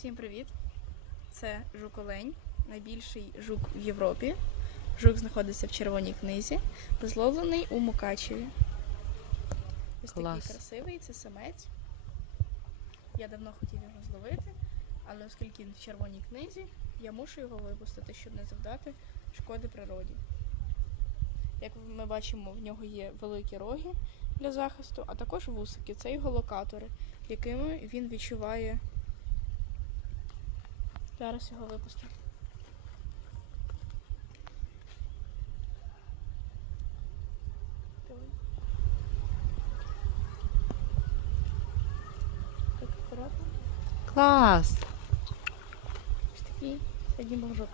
Всім привіт! Це жук-олень, найбільший жук в Європі. Жук знаходиться в червоній книзі, зловлений у Мукачеві. Ось Клас. такий красивий, це самець. Я давно хотів його зловити, але оскільки він в червоній книзі, я мушу його випустити, щоб не завдати шкоди природі. Як ми бачимо, в нього є великі роги для захисту, а також вусики. Це його локатори, якими він відчуває. Зараз його випустимо. Так, акуратно. Клас! Ось такий сьогодні був жук.